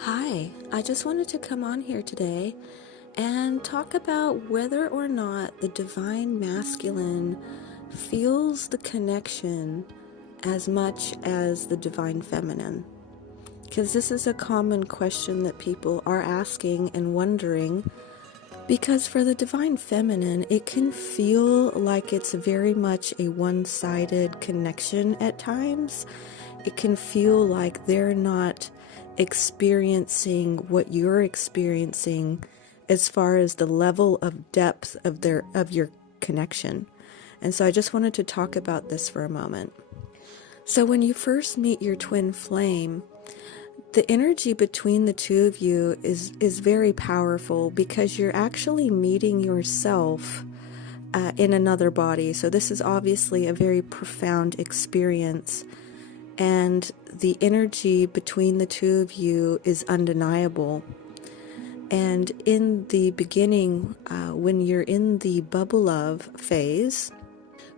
Hi, I just wanted to come on here today and talk about whether or not the divine masculine feels the connection as much as the divine feminine. Because this is a common question that people are asking and wondering. Because for the divine feminine, it can feel like it's very much a one-sided connection at times. It can feel like they're not experiencing what you're experiencing as far as the level of depth of your connection. And so I just wanted to talk about this for a moment. So when you first meet your twin flame, the energy between the two of you is very powerful because you're actually meeting yourself in another body. So this is obviously a very profound experience, and the energy between the two of you is undeniable. And in the beginning, when you're in the bubble love phase,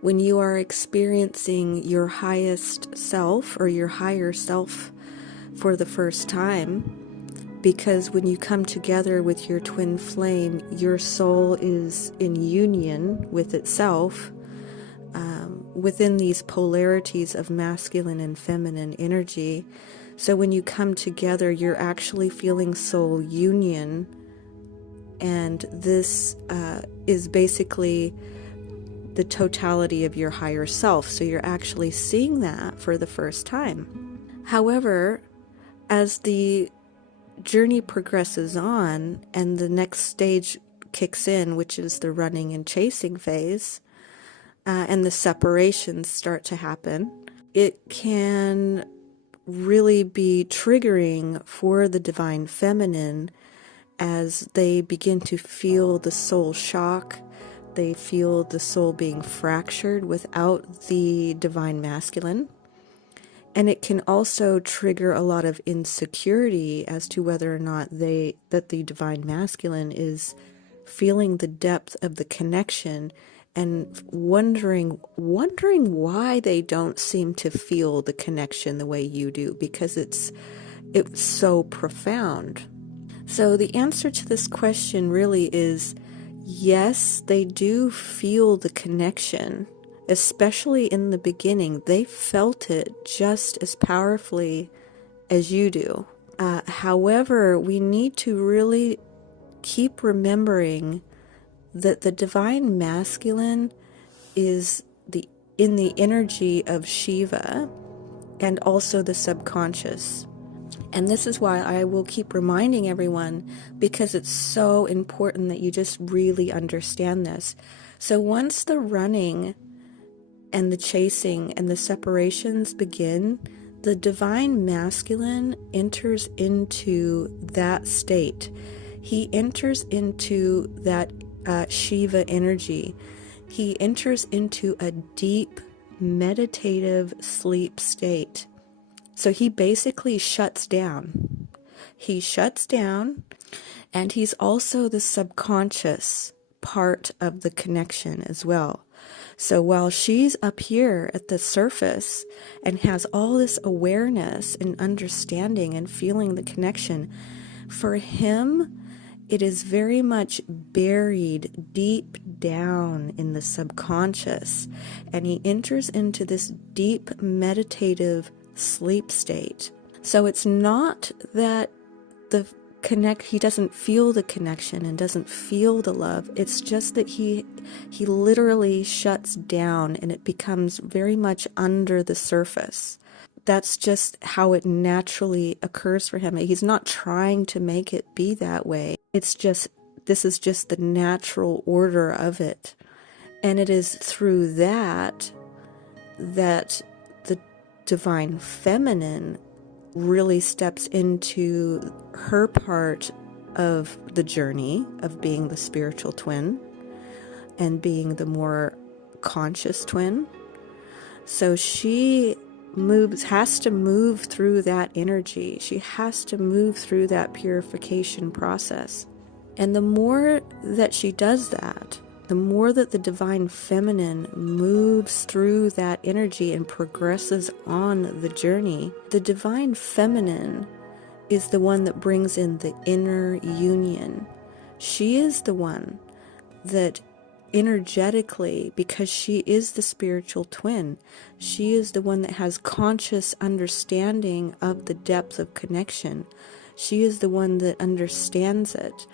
when you are experiencing your highest self or your higher self for the first time, because when you come together with your twin flame, your soul is in union with itself within these polarities of masculine and feminine energy. So when you come together, you're actually feeling soul union, and this is basically the totality of your higher self. So you're actually seeing that for the first time. However, as the journey progresses on and the next stage kicks in, which is the running and chasing phase, and the separations start to happen, it can really be triggering for the divine feminine as they begin to feel the soul shock. They feel the soul being fractured without the divine masculine. And it can also trigger a lot of insecurity as to whether or not that the divine masculine is feeling the depth of the connection, and wondering why they don't seem to feel the connection the way you do, because it's so profound. So the answer to this question really is yes, they do feel the connection. Especially in the beginning, they felt it just as powerfully as you do. However, we need to really keep remembering that the divine masculine is in the energy of Shiva and also the subconscious. And this is why I will keep reminding everyone, because it's so important that you just really understand this. So once the running and the chasing and the separations begin, the divine masculine enters into that state. He enters into that Shiva energy. He enters into a deep meditative sleep state. So he basically shuts down. He shuts down, and he's also the subconscious part of the connection as well. So while she's up here at the surface and has all this awareness and understanding and feeling the connection, for him, it is very much buried deep down in the subconscious, and he enters into this deep meditative sleep state. So it's not that he doesn't feel the connection and doesn't feel the love. It's just that he literally shuts down, and it becomes very much under the surface. That's just how it naturally occurs for him. He's not trying to make it be that way. This is just the natural order of it. And it is through that the divine feminine really steps into her part of the journey of being the spiritual twin and being the more conscious twin. So she has to move through that energy. She has to move through that purification process. And the more that she does that, the more that the divine feminine moves through that energy and progresses on the journey, the divine feminine is the one that brings in the inner union. She is the one that energetically, because she is the spiritual twin, she is the one that has conscious understanding of the depth of connection. She is the one that understands it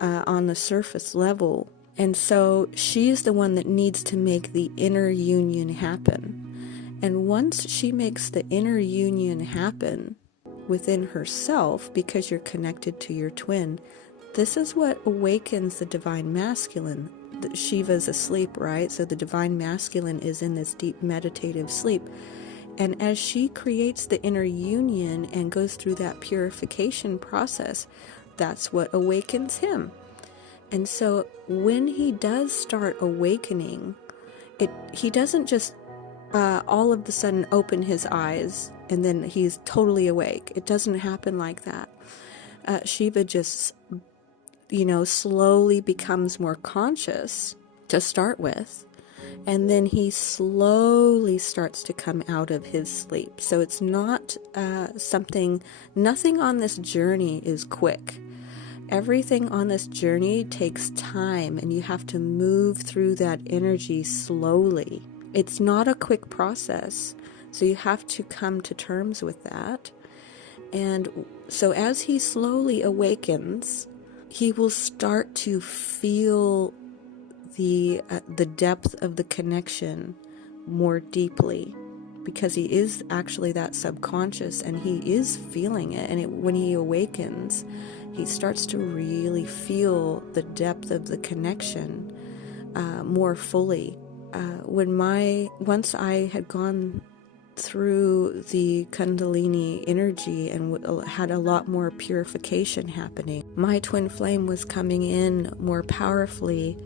on the surface level. And so she is the one that needs to make the inner union happen. And once she makes the inner union happen within herself, because you're connected to your twin, this is what awakens the divine masculine. Shiva's asleep, right? So the divine masculine is in this deep meditative sleep. And as she creates the inner union and goes through that purification process, that's what awakens him. And so when he does start awakening, he doesn't just all of a sudden open his eyes and then he's totally awake. It doesn't happen like that. Shiva just, slowly becomes more conscious to start with. And then he slowly starts to come out of his sleep. So it's not nothing on this journey is quick. Everything on this journey takes time, and you have to move through that energy slowly. It's not a quick process, so you have to come to terms with that. And so as he slowly awakens, he will start to feel the depth of the connection more deeply, because he is actually that subconscious and he is feeling it. And when he awakens, he starts to really feel the depth of the connection more fully. Once I had gone through the Kundalini energy and had a lot more purification happening, my twin flame was coming in more powerfully,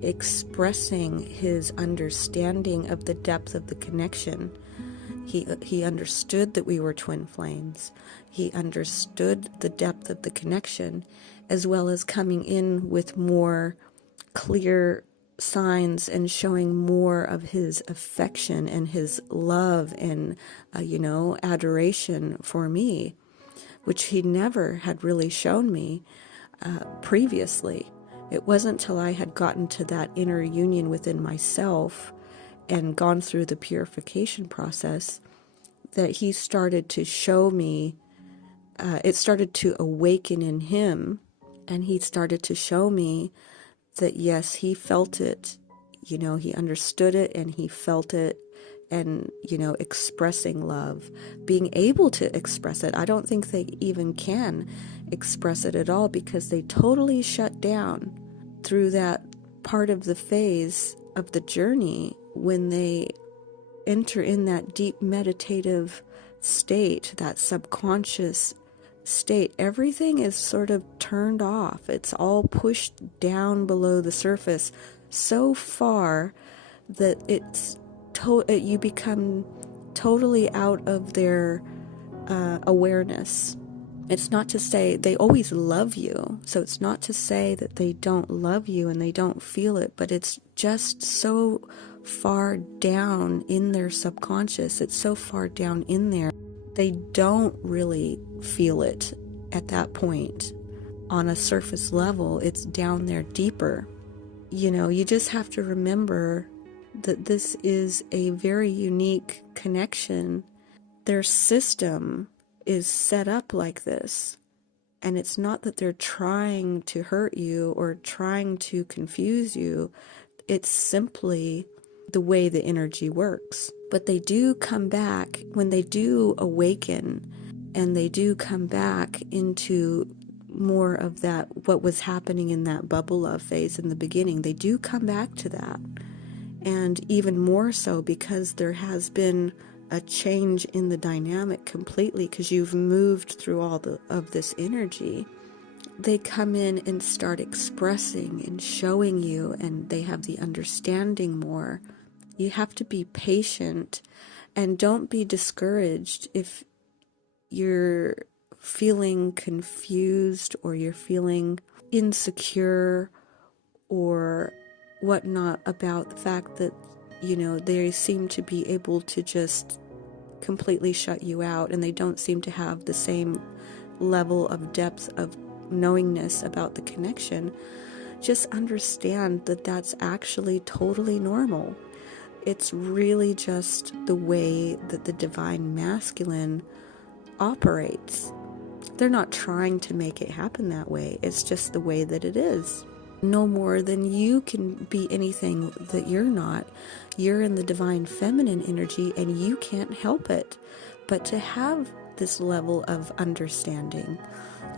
expressing his understanding of the depth of the connection. He understood that we were twin flames. He understood the depth of the connection, as well as coming in with more clear signs and showing more of his affection and his love and, adoration for me, which he never had really shown me previously. It wasn't till I had gotten to that inner union within myself and gone through the purification process that he started to show me, it started to awaken in him, and he started to show me that yes, he felt it, he understood it and he felt it, and, expressing love, being able to express it. I don't think they even can express it at all, because they totally shut down through that part of the phase of the journey when they enter in that deep meditative state, that subconscious state. Everything is sort of turned off. It's all pushed down below the surface so far that you become totally out of their awareness. It's not to say they always love you, so it's not to say that they don't love you and they don't feel it, but it's just so far down in their subconscious, it's so far down in there, they don't really feel it at that point. On a surface level, it's down there deeper. You just have to remember that this is a very unique connection. Their system is set up like this, and it's not that they're trying to hurt you or trying to confuse you. It's simply the way the energy works. But they do come back when they do awaken, and they do come back into more of that, what was happening in that bubble love phase in the beginning. They do come back to that, and even more so because there has been a change in the dynamic completely, because you've moved through all of this energy. They come in and start expressing and showing you, and they have the understanding more. You have to be patient, and don't be discouraged if you're feeling confused or you're feeling insecure or whatnot about the fact that they seem to be able to just completely shut you out, and they don't seem to have the same level of depth of knowingness about the connection, just understand that that's actually totally normal. It's really just the way that the divine masculine operates. They're not trying to make it happen that way. It's just the way that it is. No more than you can be anything that you're not. You're in the divine feminine energy and you can't help it. But to have this level of understanding,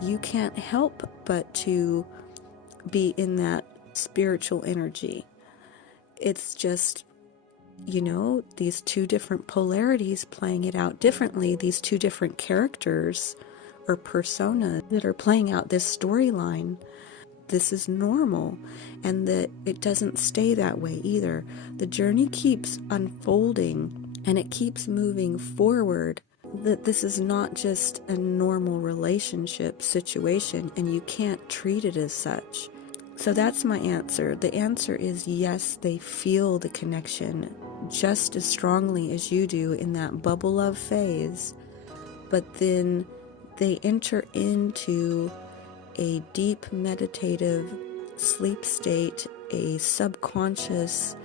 you can't help but to be in that spiritual energy. It's just, these two different polarities playing it out differently, these two different characters or personas that are playing out this storyline. This is normal, and that it doesn't stay that way either. The journey keeps unfolding and it keeps moving forward. That this is not just a normal relationship situation, and you can't treat it as such. So that's my answer. The answer is yes, they feel the connection just as strongly as you do in that bubble love phase, but then they enter into a deep meditative sleep state, a subconscious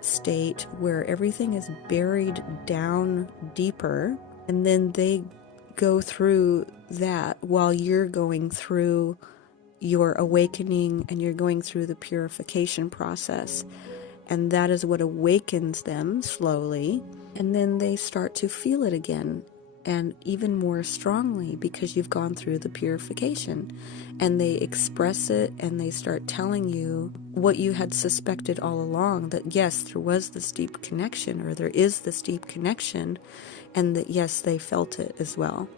state where everything is buried down deeper, and then they go through that while you're going through your awakening and you're going through the purification process. And that is what awakens them slowly, and then they start to feel it again, and even more strongly, because you've gone through the purification, and they express it and they start telling you what you had suspected all along, that yes, there was this deep connection, or there is this deep connection, and that yes, they felt it as well.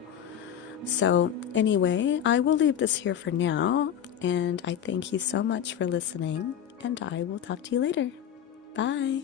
So anyway, I will leave this here for now, and I thank you so much for listening, and I will talk to you later. Bye.